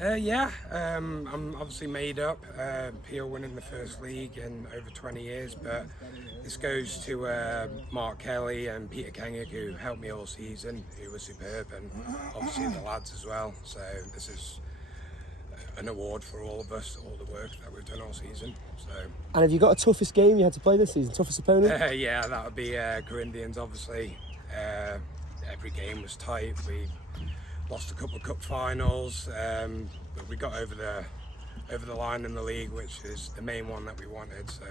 I'm obviously made up. Peel winning the first league in over 20 years, but this goes to Mark Kelly and Peter Kengick, who helped me all season, who were superb, and obviously the lads as well. So this is an award for all of us, all the work that we've done all season. So. And have you got a toughest game you had to play this season? Toughest opponent? Yeah, that would be Corinthians, obviously. Every game was tight. We lost a couple of cup finals, but we got over the line in the league, which is the main one that we wanted. So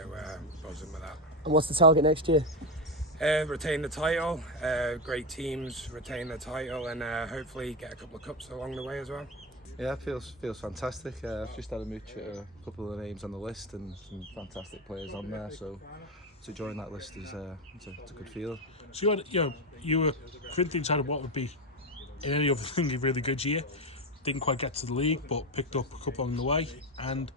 buzzing with that. And what's the target next year? Retain the title. Great teams retain the title, and hopefully get a couple of cups along the way as well. Yeah, it feels fantastic. I've just had a mooch at a couple of the names on the list and some fantastic players on there. So to join that list is it's a good feeling. So you were Corinthians had what would be in any other thing a really good year. Didn't quite get to the league, but picked up a couple along the way. And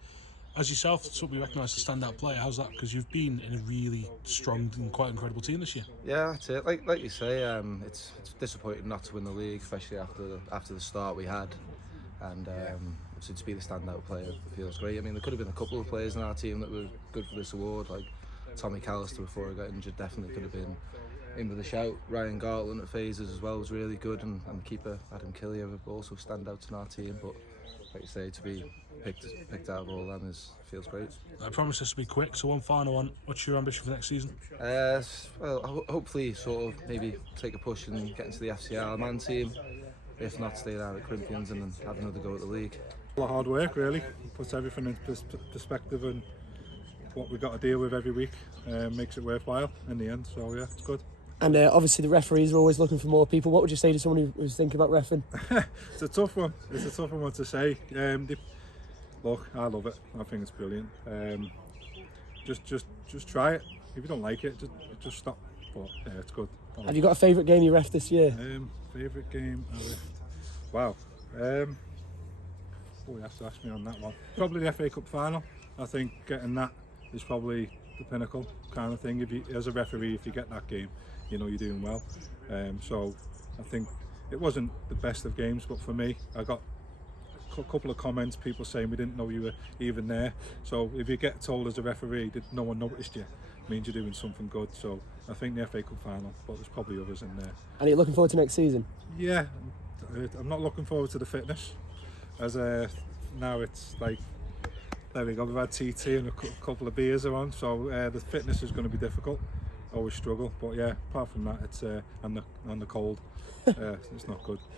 as yourself, sort of recognised as a standout player. How's that? Because you've been in a really strong and quite incredible team this year. Yeah, that's it. Like you say, it's disappointing not to win the league, especially after the start we had. And so to be the standout player feels great. I mean, there could have been a couple of players in our team that were good for this award, like Tommy Callister before he got injured definitely could have been in with a shout. Ryan Gartland at phases as well was really good, and the keeper Adam Killier also standouts in our team. But like you say, to be picked out of all them feels great. I promise this to be quick. So one final one. What's your ambition for next season? Well, hopefully sort of maybe take a push and get into the FCR man team. If not, stay down at Corinthians and then have another go at the league. A lot of hard work, really. Puts everything into perspective, and what we've got to deal with every week makes it worthwhile in the end. So yeah, it's good. And obviously the referees are always looking for more people. What would you say to someone who's thinking about reffing? It's a tough one. It's a tough one to say. Look, I love it. I think it's brilliant. Just try it. If you don't like it, just stop. But yeah, it's good. Have you got a favourite game you reffed this year? Favourite game I reffed? Wow. You have to ask me on that one. Probably the FA Cup final. I think getting that is probably the pinnacle kind of thing. If you, as a referee, if you get that game, you know you're doing well. So I think it wasn't the best of games, but for me, I got a couple of comments, people saying we didn't know you were even there. So if you get told as a referee that no one noticed you, it means you're doing something good. So I think the FA Cup final, but there's probably others in there. And are you looking forward to next season? Yeah, I'm not looking forward to the fitness. As now it's like, there we go, we've had TT and a couple of beers are on, so the fitness is going to be difficult. Always struggle, but yeah, apart from that, it's on the cold, it's not good.